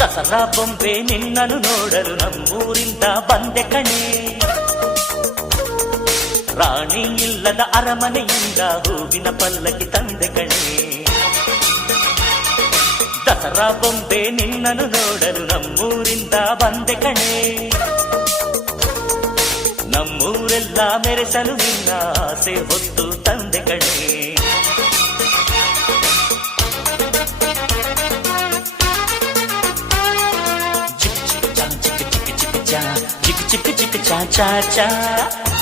ದಸರಾ ಬೊಂಬೆ ನಿನ್ನನ್ನು ನೋಡಲು ನಮ್ಮೂರಿಂದ ಬಂದೆ ಕಣೆ. ರಾಣಿ ಇಲ್ಲದ ಅರಮನೆಯಿಂದ ಹೂವಿನ ಪಲ್ಲಕ್ಕಿ ತಂದೆ ಕಣೆ. ದಸರಾ ಬೊಂಬೆ ನಿನ್ನನ್ನು ನೋಡಲು ನಮ್ಮೂರಿಂದ ಬಂದೆ ಕಣೆ. ನಮ್ಮೂರೆಲ್ಲ ಮೆರೆಸಲು ನಿನ್ನ ಆಸೆ ಹೊತ್ತು ತಂದೆ ಕಣೆ. ಚಿಕ್ಕ ಚಿಕ್ಕ ಚಾ ಚಾ ಚಾ